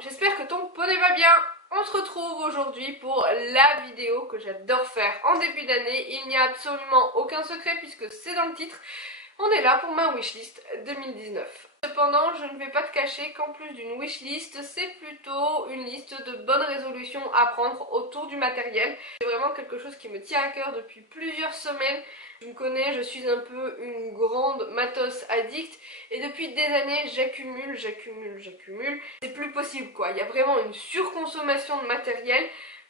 j'espère que ton poney va bien. On se retrouve aujourd'hui pour la vidéo que j'adore faire en début d'année. Il n'y a absolument aucun secret puisque c'est dans le titre. On est là pour ma wishlist 2019. Cependant, je ne vais pas te cacher qu'en plus d'une wishlist, c'est plutôt une liste de bonnes résolutions à prendre autour du matériel. C'est vraiment quelque chose qui me tient à cœur depuis plusieurs semaines. Tu me connais, je suis un peu une grande matos addict et depuis des années j'accumule. C'est plus possible quoi, il y a vraiment une surconsommation de matériel.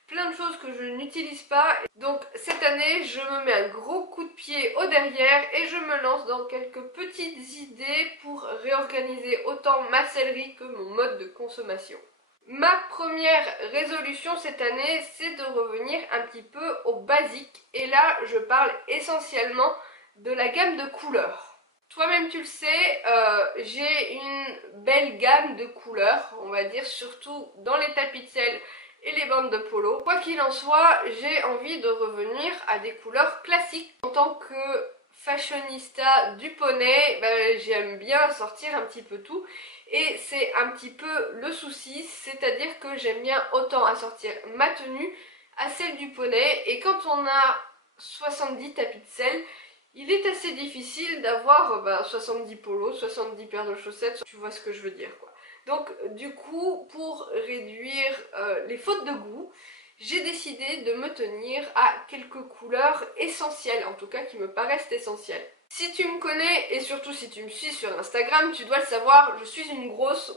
Plein de choses que je n'utilise pas. Donc cette année, je me mets un gros coup de pied au derrière et je me lance dans quelques petites idées pour réorganiser autant ma sellerie que mon mode de consommation. Ma première résolution cette année, c'est de revenir un petit peu au basique. Et là, je parle essentiellement de la gamme de couleurs. Toi-même tu le sais, j'ai une belle gamme de couleurs, on va dire, surtout dans les tapis de selle et les bandes de polo. Quoi qu'il en soit, j'ai envie de revenir à des couleurs classiques. En tant que fashionista du poney, j'aime bien sortir un petit peu tout. Et c'est un petit peu le souci, c'est-à-dire que j'aime bien autant assortir ma tenue à celle du poney. Et quand on a 70 tapis de selle, il est assez difficile d'avoir 70 polos, 70 paires de chaussettes, tu vois ce que je veux dire quoi. Donc du coup, pour réduire les fautes de goût, j'ai décidé de me tenir à quelques couleurs essentielles, en tout cas qui me paraissent essentielles. Si tu me connais et surtout si tu me suis sur Instagram, tu dois le savoir, je suis une grosse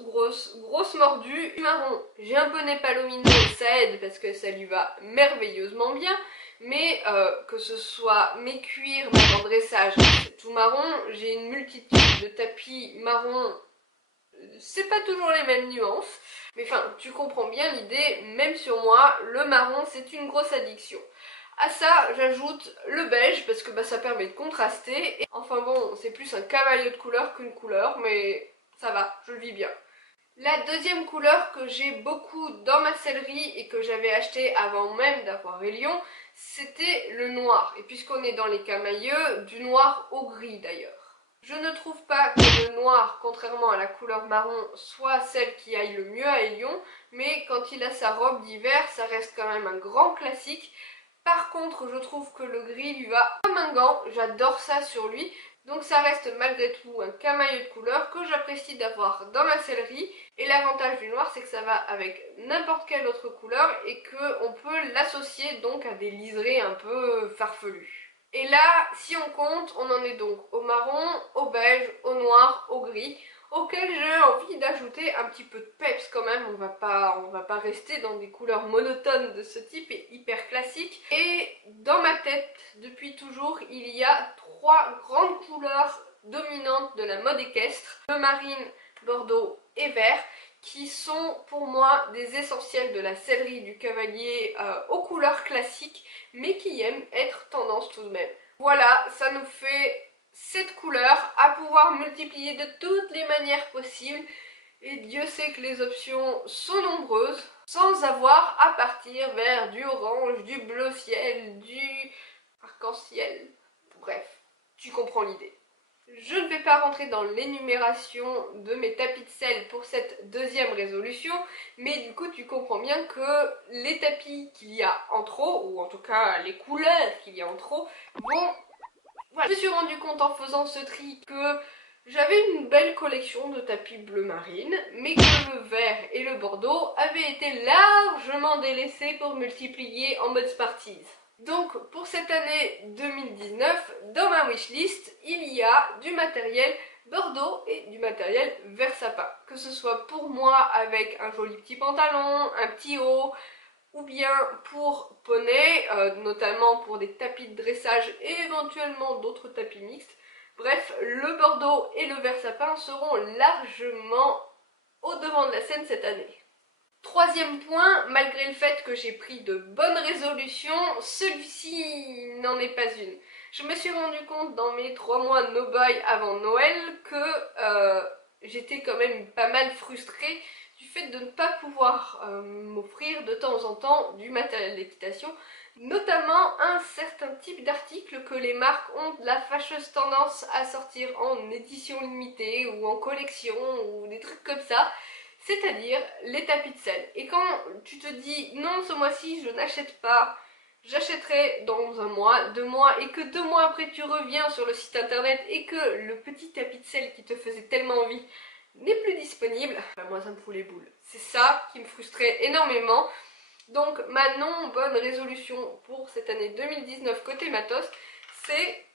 mordue marron. J'ai un poney palomino, ça aide parce que ça lui va merveilleusement bien. Mais que ce soit mes cuirs, mon dressage, c'est tout marron. J'ai une multitude de tapis marron. C'est pas toujours les mêmes nuances. Mais enfin, tu comprends bien l'idée, même sur moi, le marron c'est une grosse addiction. À ça, j'ajoute le beige parce que ça permet de contraster. Et enfin bon, c'est plus un cavalier de couleur qu'une couleur, mais ça va, je le vis bien. La deuxième couleur que j'ai beaucoup dans ma sellerie et que j'avais acheté avant même d'avoir Elion, c'était le noir. Et puisqu'on est dans les camailleux, du noir au gris d'ailleurs. Je ne trouve pas que le noir, contrairement à la couleur marron, soit celle qui aille le mieux à Elion, mais quand il a sa robe d'hiver, ça reste quand même un grand classique. Par contre, je trouve que le gris lui va comme un gant, j'adore ça sur lui. Donc ça reste malgré tout un camailleux de couleur que j'apprécie d'avoir dans ma sellerie. Et l'avantage du noir, c'est que ça va avec n'importe quelle autre couleur et qu'on peut l'associer donc à des liserés un peu farfelus. Et là, si on compte, on en est donc au marron, au beige, au noir, au gris, auquel j'ai envie d'ajouter un petit peu de peps quand même. On va pas rester dans des couleurs monotones de ce type et hyper classiques. Et dans ma tête, depuis toujours, il y a trois grandes couleurs dominantes de la mode équestre, le marine, bordeaux et vert, qui sont pour moi des essentiels de la sellerie du cavalier aux couleurs classiques, mais qui aiment être tendance tout de même. Voilà, ça nous fait 7 couleurs à pouvoir multiplier de toutes les manières possibles. Et Dieu sait que les options sont nombreuses, sans avoir à partir vers du orange, du bleu ciel, du arc-en-ciel. Bref, tu comprends l'idée. Je ne vais pas rentrer dans l'énumération de mes tapis de selle pour cette deuxième résolution, mais du coup tu comprends bien que les tapis qu'il y a en trop, ou en tout cas les couleurs qu'il y a en trop, vont... Voilà. Je me suis rendu compte en faisant ce tri que j'avais une belle collection de tapis bleu marine, mais que le vert et le bordeaux avaient été largement délaissés pour multiplier en mode Smarties. Donc pour cette année 2019, dans ma wishlist, il y a du matériel bordeaux et du matériel vert sapin. Que ce soit pour moi avec un joli petit pantalon, un petit haut, ou bien pour poney, notamment pour des tapis de dressage et éventuellement d'autres tapis mixtes. Bref, le bordeaux et le vert sapin seront largement au devant de la scène cette année. Troisième point, malgré le fait que j'ai pris de bonnes résolutions, celui-ci n'en est pas une. Je me suis rendu compte dans mes 3 mois no buy avant Noël que j'étais quand même pas mal frustrée du fait de ne pas pouvoir m'offrir de temps en temps du matériel d'équitation, notamment un certain type d'articles que les marques ont de la fâcheuse tendance à sortir en édition limitée ou en collection ou des trucs comme ça. c'est-à-dire les tapis de sel. Et quand tu te dis non, ce mois-ci je n'achète pas, j'achèterai dans un mois, 2 mois, et que 2 mois après tu reviens sur le site internet et que le petit tapis de sel qui te faisait tellement envie n'est plus disponible, bah moi ça me fout les boules. C'est ça qui me frustrait énormément. Donc ma non bonne résolution pour cette année 2019 côté matos, c'est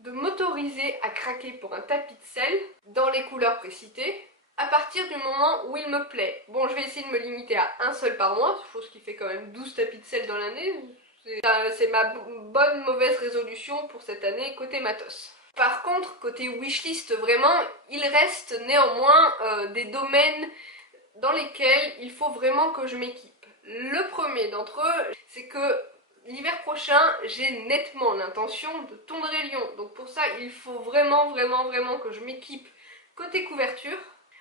de m'autoriser à craquer pour un tapis de sel dans les couleurs précitées à partir du moment où il me plaît. Bon, je vais essayer de me limiter à un seul par mois, chose qui fait quand même 12 tapis de sel dans l'année. C'est ma bonne mauvaise résolution pour cette année côté matos. Par contre, côté wishlist, vraiment, il reste néanmoins des domaines dans lesquels il faut vraiment que je m'équipe. Le premier d'entre eux, c'est que l'hiver prochain, j'ai nettement l'intention de tondre les lions. Donc pour ça, il faut vraiment que je m'équipe côté couverture.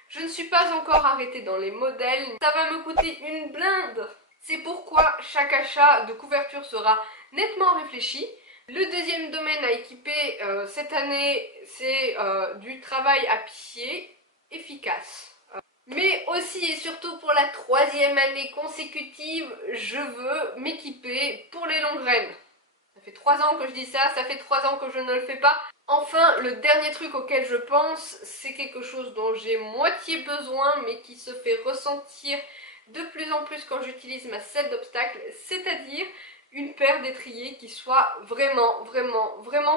Je ne suis pas encore arrêtée dans les modèles, ça va me coûter une blinde. C'est pourquoi chaque achat de couverture sera nettement réfléchi. Le deuxième domaine à équiper cette année, c'est du travail à pied efficace. Mais aussi et surtout pour la 3e année consécutive, je veux m'équiper pour les longues graines. Ça fait 3 ans que je dis ça, ça fait 3 ans que je ne le fais pas. Enfin, le dernier truc auquel je pense, c'est quelque chose dont j'ai moitié besoin, mais qui se fait ressentir de plus en plus quand j'utilise ma selle d'obstacle, c'est-à-dire une paire d'étriers qui soit vraiment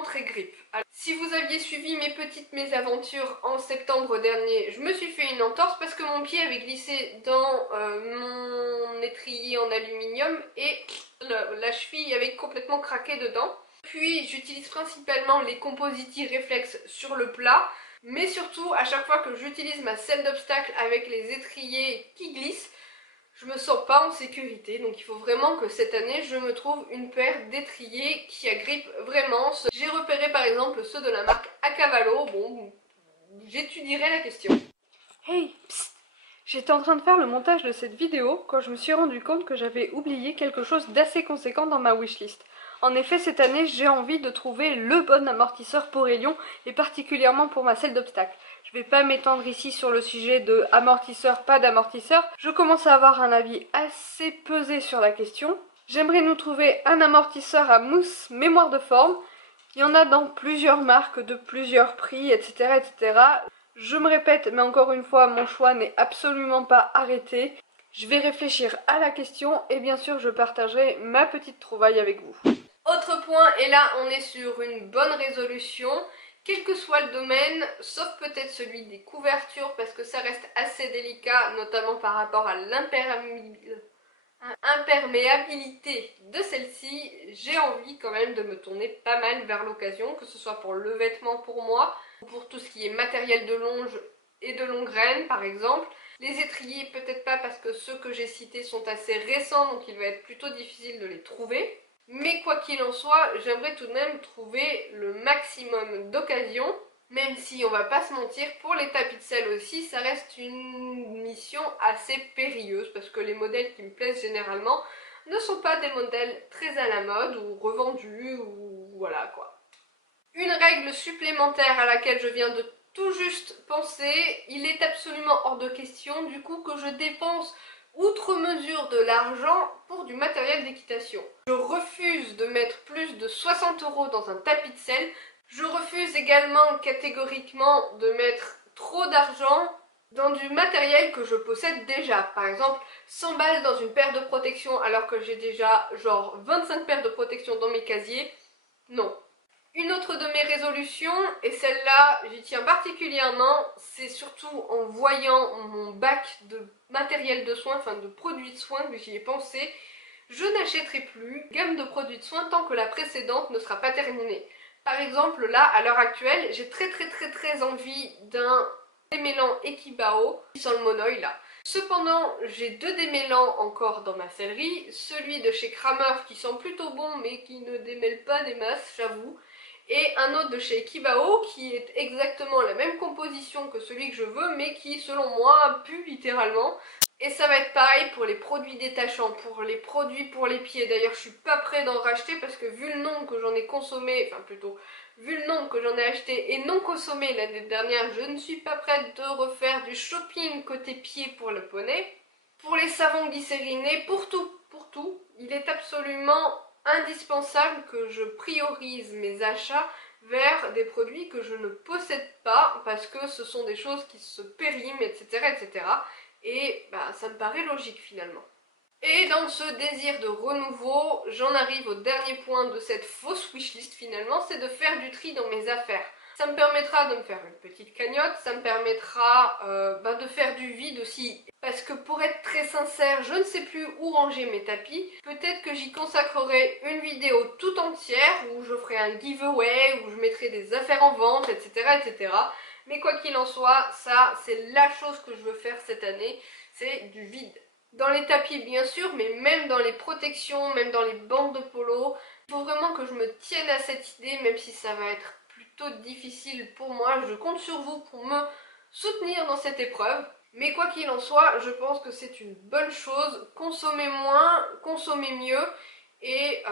très grip. Alors, si vous aviez suivi mes petites mésaventures en septembre dernier, je me suis fait une entorse parce que mon pied avait glissé dans mon étrier en aluminium et la cheville avait complètement craqué dedans. Puis j'utilise principalement les Compositi Reflex sur le plat, mais surtout à chaque fois que j'utilise ma selle d'obstacle avec les étriers qui glissent, je me sens pas en sécurité. Donc il faut vraiment que cette année je me trouve une paire d'étriers qui agrippent vraiment. J'ai repéré par exemple ceux de la marque Acavallo. Bon, j'étudierai la question. Hey, psst. J'étais en train de faire le montage de cette vidéo quand je me suis rendu compte que j'avais oublié quelque chose d'assez conséquent dans ma wishlist. En effet, cette année, j'ai envie de trouver le bon amortisseur pour Hélion et particulièrement pour ma selle d'obstacle. Je vais pas m'étendre ici sur le sujet de amortisseur, pas d'amortisseur. Je commence à avoir un avis assez pesé sur la question. J'aimerais nous trouver un amortisseur à mousse mémoire de forme. Il y en a dans plusieurs marques, de plusieurs prix, etc. etc. Je me répète, mais encore une fois, mon choix n'est absolument pas arrêté. Je vais réfléchir à la question et bien sûr, je partagerai ma petite trouvaille avec vous. Autre point, et là on est sur une bonne résolution, quel que soit le domaine, sauf peut-être celui des couvertures parce que ça reste assez délicat, notamment par rapport à l'imperméabilité de celle-ci, j'ai envie quand même de me tourner pas mal vers l'occasion, que ce soit pour le vêtement pour moi, ou pour tout ce qui est matériel de longe et de longue graine par exemple. Les étriers peut-être pas parce que ceux que j'ai cités sont assez récents, donc il va être plutôt difficile de les trouver. Mais quoi qu'il en soit, j'aimerais tout de même trouver le maximum d'occasions, même si on va pas se mentir, pour les tapis de sel aussi, ça reste une mission assez périlleuse parce que les modèles qui me plaisent généralement ne sont pas des modèles très à la mode ou revendus ou voilà quoi. Une règle supplémentaire à laquelle je viens de tout juste penser, il est absolument hors de question du coup que je dépense outre mesure de l'argent pour du matériel d'équitation. Je refuse de mettre plus de 60 € dans un tapis de sel. Je refuse également catégoriquement de mettre trop d'argent dans du matériel que je possède déjà. Par exemple, 100 balles dans une paire de protection alors que j'ai déjà genre 25 paires de protection dans mes casiers. Non. Une autre de mes résolutions, et celle-là j'y tiens particulièrement, c'est surtout en voyant mon bac de matériel de soins, enfin de produits de soins, que j'y ai pensé, je n'achèterai plus gamme de produits de soins tant que la précédente ne sera pas terminée. Par exemple là, à l'heure actuelle, j'ai très envie d'un démêlant Ekibao, qui sent le monoeil là. Cependant, j'ai 2 démêlants encore dans ma sellerie, celui de chez Kramer qui sent plutôt bon mais qui ne démêle pas des masses, j'avoue, et un autre de chez Ekibao qui est exactement la même composition que celui que je veux mais qui selon moi pue littéralement. Et ça va être pareil pour les produits détachants, pour les produits pour les pieds. D'ailleurs, je suis pas prêt d'en racheter parce que vu le nombre que j'en ai consommé, enfin plutôt, vu le nombre que j'en ai acheté et non consommé l'année dernière, je ne suis pas prête de refaire du shopping côté pied pour le poney. Pour les savons glycérinés, pour tout, il est absolument indispensable que je priorise mes achats vers des produits que je ne possède pas parce que ce sont des choses qui se périment, etc. etc. Et bah, ça me paraît logique finalement. Et dans ce désir de renouveau, j'en arrive au dernier point de cette fausse wishlist finalement, c'est de faire du tri dans mes affaires. Ça me permettra de me faire une petite cagnotte, ça me permettra de faire du vide aussi. Parce que pour être très sincère, je ne sais plus où ranger mes tapis. Peut-être que j'y consacrerai une vidéo tout entière où je ferai un giveaway, où je mettrai des affaires en vente, etc. etc. Mais quoi qu'il en soit, ça c'est la chose que je veux faire cette année, c'est du vide. Dans les tapis bien sûr, mais même dans les protections, même dans les bandes de polo, il faut vraiment que je me tienne à cette idée, même si ça va être plutôt difficile pour moi. Je compte sur vous pour me soutenir dans cette épreuve. Mais quoi qu'il en soit, je pense que c'est une bonne chose. Consommez moins, consommez mieux et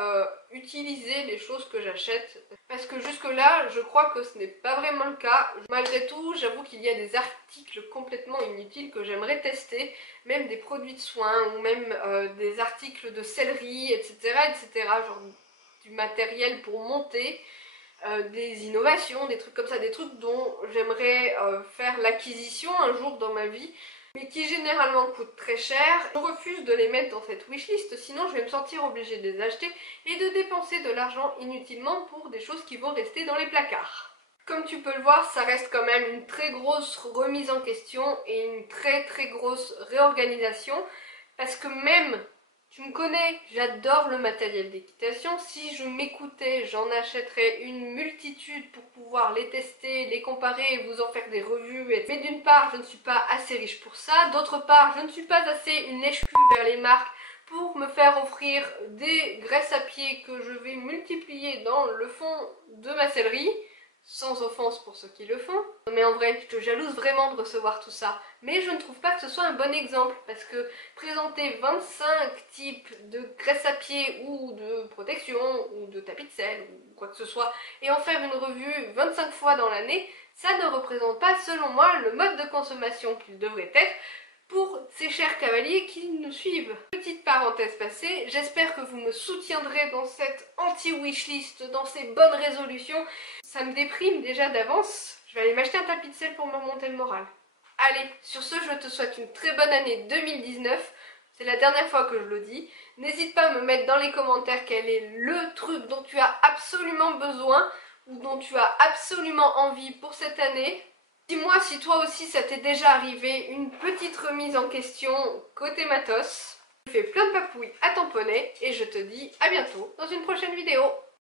utilisez les choses que j'achète. Parce que jusque là, je crois que ce n'est pas vraiment le cas. Malgré tout, j'avoue qu'il y a des articles complètement inutiles que j'aimerais tester. Même des produits de soins ou même des articles de sellerie, etc. etc. Genre du matériel pour monter. Des innovations, des trucs comme ça, des trucs dont j'aimerais faire l'acquisition un jour dans ma vie, mais qui généralement coûtent très cher. Je refuse de les mettre dans cette wishlist, sinon je vais me sentir obligée de les acheter et de dépenser de l'argent inutilement pour des choses qui vont rester dans les placards. Comme tu peux le voir, ça reste quand même une très grosse remise en question et une très grosse réorganisation, parce que même... Tu me connais, j'adore le matériel d'équitation. Si je m'écoutais, j'en achèterais une multitude pour pouvoir les tester, les comparer et vous en faire des revues. Mais d'une part, je ne suis pas assez riche pour ça. D'autre part, je ne suis pas assez une lèche-cul vers les marques pour me faire offrir des graisses à pied que je vais multiplier dans le fond de ma sellerie. Sans offense pour ceux qui le font. Mais en vrai, je te jalouse vraiment de recevoir tout ça. Mais je ne trouve pas que ce soit un bon exemple, parce que présenter 25 types de graisse à pied ou de protection ou de tapis de sel ou quoi que ce soit et en faire une revue 25 fois dans l'année, ça ne représente pas selon moi le mode de consommation qu'il devrait être pour ces chers cavaliers qui nous suivent. Petite parenthèse passée, j'espère que vous me soutiendrez dans cette anti-wishlist, dans ces bonnes résolutions. Ça me déprime déjà d'avance. Je vais aller m'acheter un tapis de sel pour me remonter le moral. Allez, sur ce, je te souhaite une très bonne année 2019. C'est la dernière fois que je le dis. N'hésite pas à me mettre dans les commentaires quel est le truc dont tu as absolument besoin ou dont tu as absolument envie pour cette année. Dis-moi si toi aussi ça t'est déjà arrivé, une petite remise en question côté matos. Je fais plein de papouilles à ton poney et je te dis à bientôt dans une prochaine vidéo.